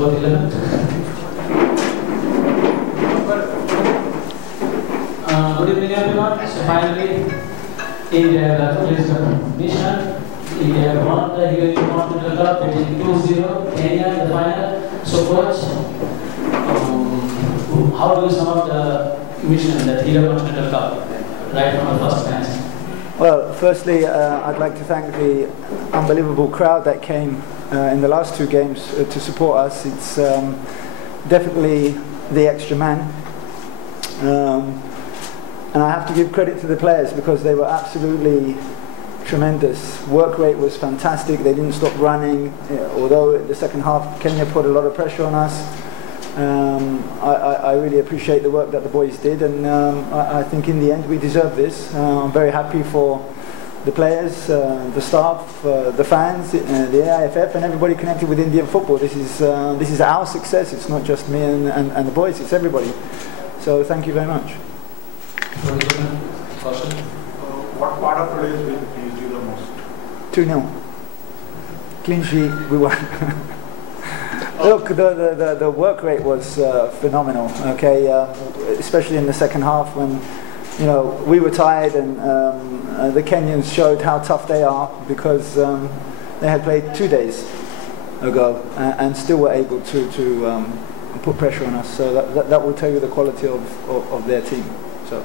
go with 11. Good evening, everyone. So finally, India have accomplished the mission. India have won the Intercontinental Cup, beating 2-0 Kenya in the final. So, coach, how do you sum up the mission, the Intercontinental Cup, right from the first match? Well, firstly, I'd like to thank the unbelievable crowd that came in the last two games to support us. It's definitely the extra man. And I have to give credit to the players because they were absolutely tremendous. Work rate was fantastic. They didn't stop running. Although in the second half, Kenya put a lot of pressure on us. I really appreciate the work that the boys did, and I think in the end we deserve this. I'm very happy for the players, the staff, the fans, the AIFF, and everybody connected with Indian football. This is our success. It's not just me and the boys. It's everybody. So thank you very much. What part of today's win pleased you the most? 2-0. Clean sheet, we won. Look, the work rate was phenomenal, okay, especially in the second half when, you know, we were tired and the Kenyans showed how tough they are because they had played 2 days ago and still were able to put pressure on us. So that will tell you the quality of their team. So.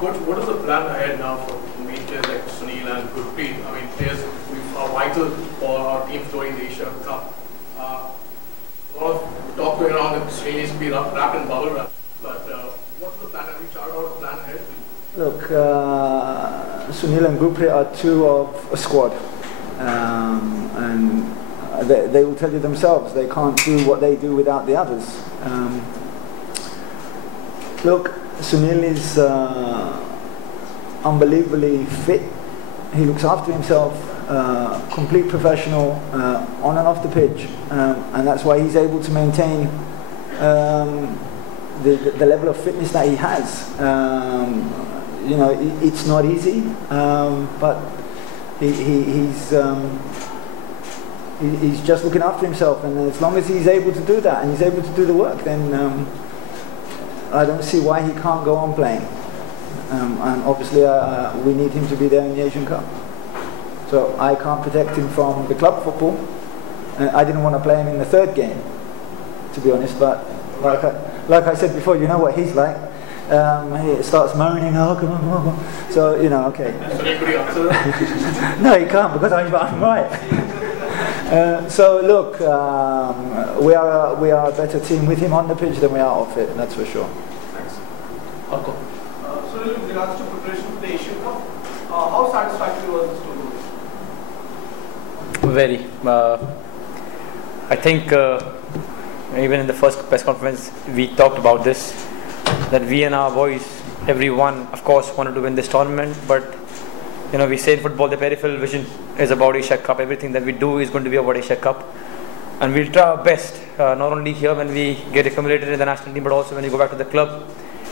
Coach, what is the plan ahead now for main players like Sunil and Gurpreet? I mean, players who are vital for our teams during the Asia Cup. A lot of talk going around that Sunil needs to be wrapped in bubble wrap. But what's the plan? Have you charted out a plan ahead? Look, Sunil and Gurpreet are two of a squad. And they will tell you themselves they can't do what they do without the others. Look, Sunil is unbelievably fit. He looks after himself, complete professional on and off the pitch, and that's why he's able to maintain the level of fitness that he has. You know, it's not easy, but he's just looking after himself, and as long as he's able to do that and he's able to do the work, then I don't see why he can't go on playing. And obviously we need him to be there in the Asian Cup. So I can't protect him from the club football. I didn't want to play him in the third game, to be honest, but like I said before, you know what he's like. He starts moaning, oh come on. So, you know, okay. No, he can't because I'm right. So look, we are a better team with him on the pitch than we are off it, that's for sure. Thanks. So in regards to preparation for the Asian Cup, how satisfactory was this tournament? Very. I think even in the first press conference we talked about this, that we and our boys, everyone of course wanted to win this tournament, but you know, we say in football the peripheral vision is about Asia Cup. Everything that we do is going to be about Asia Cup, and we'll try our best, not only here when we get accumulated in the national team, but also when we go back to the club.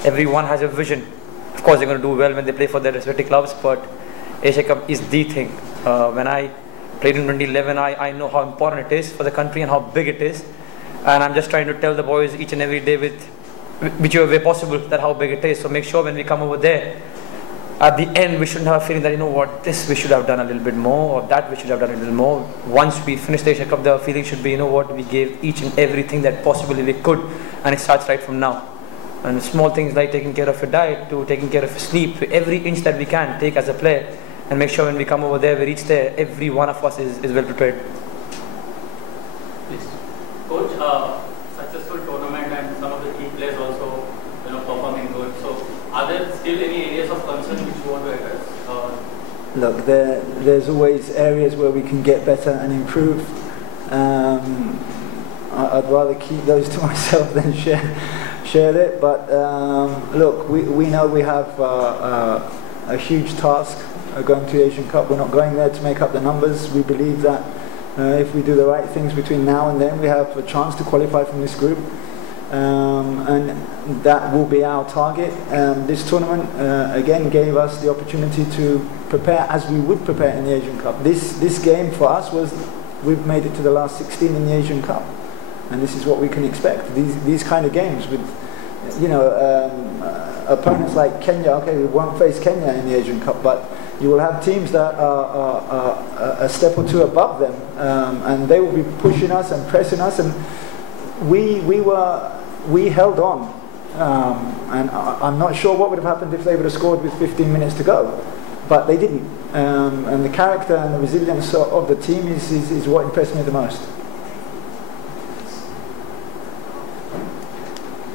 Everyone has a vision. Of course they're going to do well when they play for their respective clubs, but Asia Cup is the thing. When I played in 2011, I know how important it is for the country and how big it is, and I'm just trying to tell the boys each and every day with whichever way possible that how big it is. So make sure when we come over there, at the end we shouldn't have a feeling that, you know what, this we should have done a little bit more, or that we should have done a little more. Once we finish the Asia Cup, the feeling should be, you know what, we gave each and everything that possibly we could, and it starts right from now. And small things like taking care of your diet, to taking care of your sleep, to every inch that we can take as a player, and make sure when we come over there, we reach there, every one of us is well prepared. Please. Coach, successful tournament and some of the key players also, you know, performing good. So, are there still any areas of concern which you want to address? Look, there's always areas where we can get better and improve. I'd rather keep those to myself than share it. But look, we know we have a huge task going to the Asian Cup. We're not going there to make up the numbers. We believe that if we do the right things between now and then, we have a chance to qualify from this group. And that will be our target. This tournament again gave us the opportunity to prepare as we would prepare in the Asian Cup. This game for us was we've made it to the last 16 in the Asian Cup, and this is what we can expect. These kind of games with, you know, opponents like Kenya. Okay, we won't face Kenya in the Asian Cup, but you will have teams that are a step or two above them, and they will be pushing us and pressing us, and we held on, and I'm not sure what would have happened if they would have scored with 15 minutes to go, but they didn't, and the character and the resilience of the team is what impressed me the most.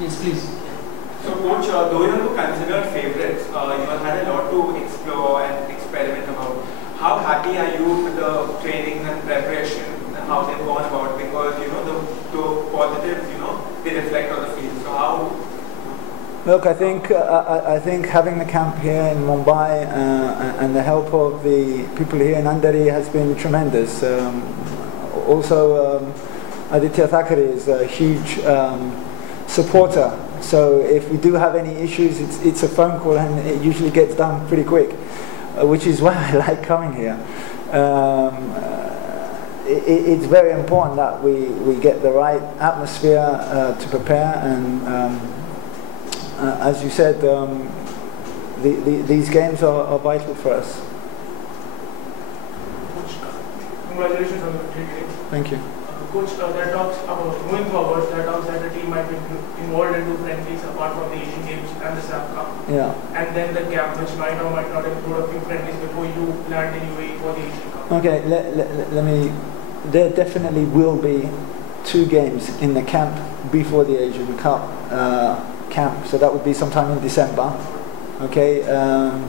Yes, please. So coach, though you are considered favourites, you have had a lot to explore and experiment about. How happy are you with the training and preparation and how they've gone about? Because, you know, the positives, you know, they reflect on the field. So how? Look, I think having the camp here in Mumbai and the help of the people here in Andheri has been tremendous. Also, Aditya Thackeray is a huge supporter. So if we do have any issues, it's a phone call and it usually gets done pretty quick, which is why I like coming here. It's very important that we get the right atmosphere to prepare, and as you said, these games are vital for us. Congratulations on the victory. Thank you. Coach, there are talks about moving forward, there are talks that the team might be involved into friendlies apart from the Asian Games and the SAF Cup. Yeah. And then the camp, which might or might not include a few friendlies before you land in UAE for the Asian Cup. Okay, let me. There definitely will be 2 games in the camp before the Asian Cup camp. So that would be sometime in December. Okay,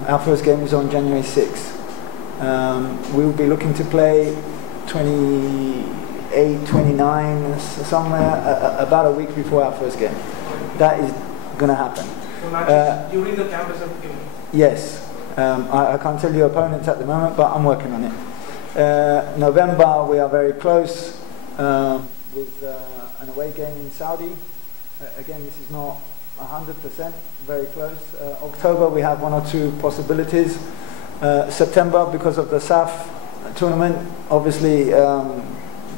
our first game is on January 6th. We will be looking to play 28, 29, somewhere about a week before our first game. That is going to happen. So matches during the camp is a beginning? Yes. I can't tell you opponents at the moment, but I'm working on it. November, we are very close with an away game in Saudi. Again, this is not 100%, very close. October, we have 1 or 2 possibilities. September, because of the SAF tournament, obviously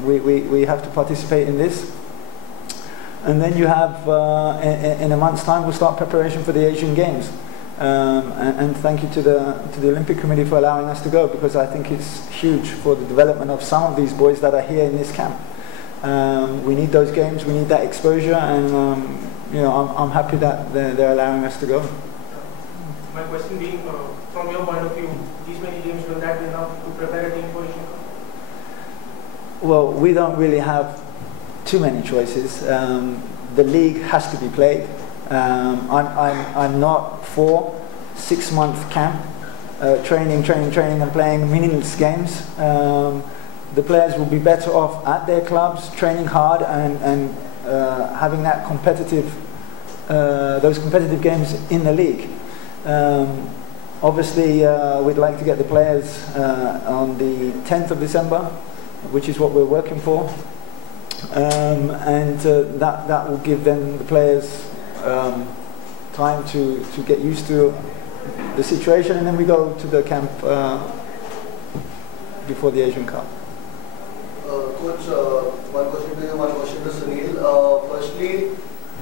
we have to participate in this. And then you have, in a month's time, we'll start preparation for the Asian Games. And thank you to the Olympic Committee for allowing us to go, because I think it's huge for the development of some of these boys that are here in this camp. We need those games, we need that exposure, and you know, I'm happy that they're allowing us to go. My question being, from your point of view, these many games, will that be enough to prepare a team for Asian Cup? Well, we don't really have too many choices. The league has to be played. I'm not for 6-month camp, training and playing meaningless games. The players will be better off at their clubs, training hard and having that those competitive games in the league. Obviously, we'd like to get the players on the 10th of December, which is what we're working for, and that will give then the players time to get used to the situation, and then we go to the camp before the Asian Cup. Coach, one question to you, one question to Sunil. Firstly,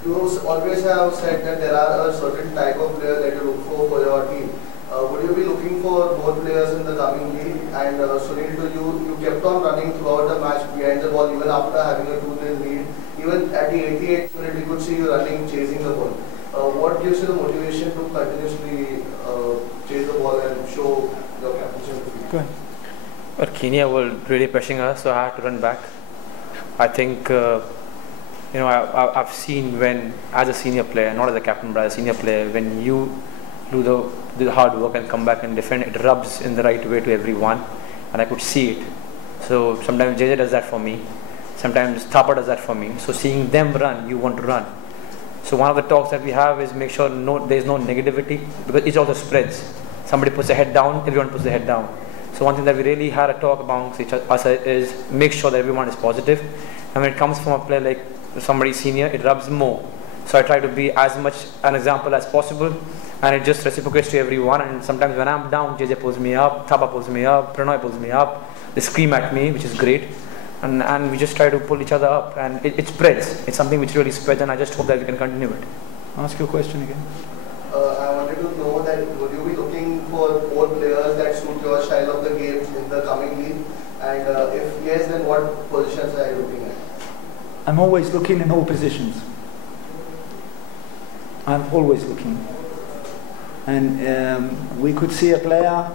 you always have said that there are a certain type of player that you look for your team. Would you be looking for both players in the coming league? And Sunil, you kept on running throughout the match behind the ball, even after having a 2-0 lead. Even at the 88th minute, we could see you running, chasing the ball. What gives you the motivation to continuously chase the ball and show your captaincy in the field? Go ahead. But Kenya were really pressing us, so I had to run back. I think, you know, I've seen when, as a senior player, not as a captain, but as a senior player, when you do the hard work and come back and defend, it rubs in the right way to everyone, and I could see it. So sometimes JJ does that for me, sometimes Thapa does that for me. So seeing them run, you want to run. So one of the talks that we have is make sure there's no negativity, because it also spreads. Somebody puts their head down, everyone puts their head down. So one thing that we really had a talk amongst us is make sure that everyone is positive. And when it comes from a player like somebody senior, it rubs more. So I try to be as much an example as possible, and it just reciprocates to everyone. And sometimes when I'm down, JJ pulls me up, Thapa pulls me up, Pranoy pulls me up. They scream at me, which is great. and we just try to pull each other up, and it spreads. It's something which really spreads, and I just hope that we can continue it. Ask your question again. I wanted to know that would you be looking for more players that suit your style of the game in the coming league? And if yes, then what positions are you looking at? I'm always looking in all positions. I'm always looking. And we could see a player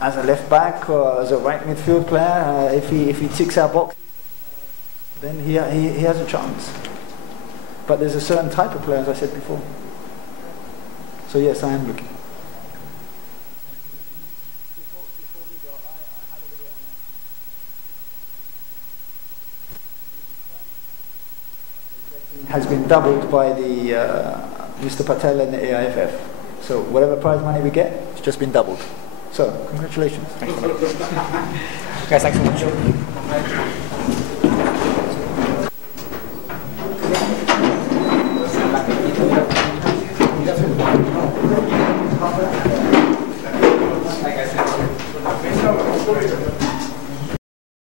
as a left back or as a right midfield player. If he ticks our box, then he has a chance. But there's a certain type of player, as I said before. So yes, I am looking. Has been doubled by the Mr. Patel and the AIFF. So whatever prize money we get, it's just been doubled. So congratulations. Guys, thanks so much.